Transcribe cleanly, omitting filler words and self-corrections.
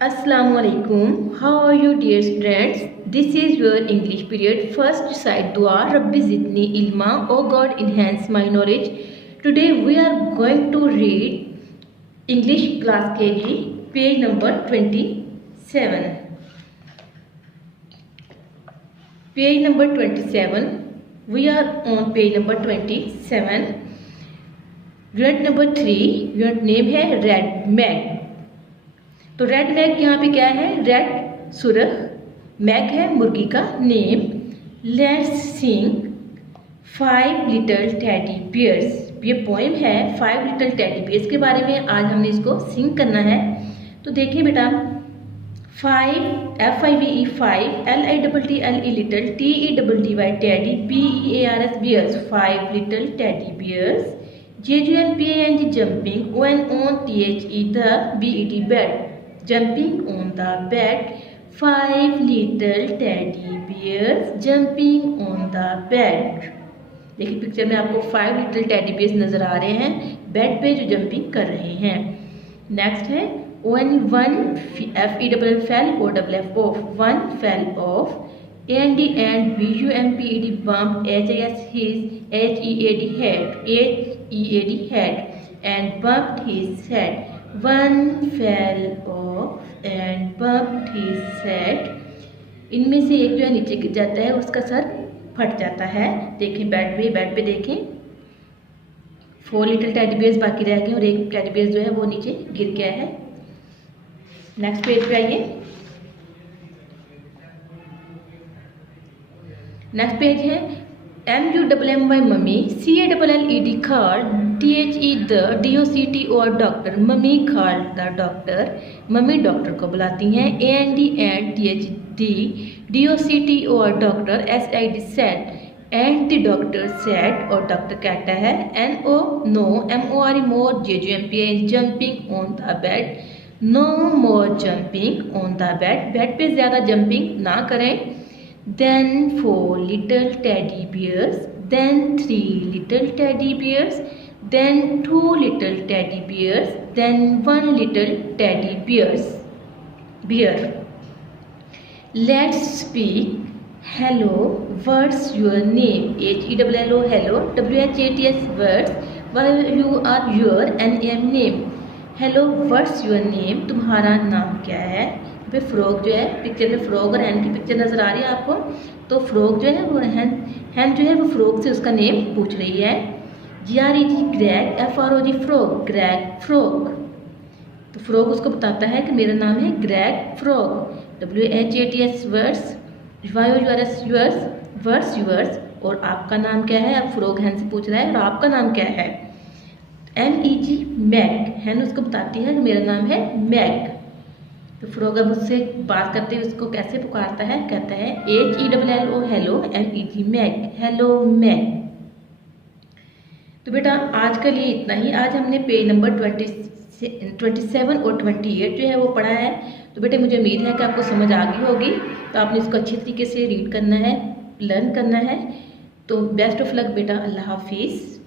Assalamualaikum. How are you dear students? This is your English period. First recite dua Rabbi zidni ilma. Oh God, enhance my knowledge. Today we are going to read English class KG page number 27. Page number 27. We are on page number 27. Unit number 3. Unit name है Red Mag. तो red mag यहाँ पे क्या है? Red सुरख, mag है मुर्गी का name. Let's sing 5 little teddy bears. ये पोएम है 5 लिटिल टेडी बियर्स के बारे में। आज हमने इसको सिंग करना है। तो देखिए बेटा, 5 FIVE 5 LITTLE little TEDDY teddy BEARS bears 5 little teddy bears. JUMPING jumping ONTHE the BED bed jumping on the bed 5 little teddy bears jumping on the bed। देखिए पिक्चर में आपको 5 लिटिल टेडी बियर्स नजर आ रहे हैं bed पे जो jumping कर रहे हैं। नेक्स्ट है when one FELL fell OFF off, one fell off AND BUMPED bumped HIS his HEAD head and bumped his head। One fell off and bumped his head। इनमें से एक जो है नीचे गिर जाता है, उसका सर फट जाता है। देखें बेड पे देखें 4 लिटिल टेडी बियर्स बाकी रह गए और एक टेडी बियर जो है वो नीचे गिर गया है। नेक्स्ट पेज पे आइए। नेक्स्ट पेज है MUMMY mummy CALLED car THE the DOCTOR doctor. Mummy called the doctor, mummy doctor को बुलाती हैं। AND THD DOCTOR doctor SID said and the doctor said और डॉक्टर कहता है। NO no MORE more JUMPING jumping on the bed no more jumping on the bed। Bed पे ज़्यादा jumping ना करें। Then 4 little teddy bears, then 3 little teddy bears, then 2 little teddy bears, then 1 little teddy bear। Let's speak hello, what's your name? HELLO hello, WHATS words, you are your name। Hello what's your name, तुम्हारा नाम क्या है? पे frog जो है picture में frog और हैन की पिक्चर नजर आ रही है आपको। तो फ्रॉग जो है वो हैन जो है वो फ्रॉग से उसका नेम पूछ रही है। GREG Greg FROG frog, Greg frog. तो फ्रॉग उसको बताता है कि मेरा नाम है Greg frog. WHATS words, words yours और आपका नाम क्या है? अब फ्रॉग हैन से पूछ रहा है और आपका नाम क्या है? MEG मैग, हैन उसको बताती है कि मेरा नाम है मैग। तो फ्रॉग अब उससे बात करते हुए उसको कैसे पुकारता है? कहता है HELLO hello MEG Meg, hello Meg. तो बेटा आज के लिए इतना ही। आज हमने पेज नंबर 27 और 28 जो है वो पढ़ा है। तो बेटे मुझे उम्मीद है कि आपको समझ आ गई होगी। तो आपने इसको अच्छी तरीके से रीड करना है, लर्न करना है। तो बेस्ट ऑफ लक बेटा, अल्लाह हाफिज़।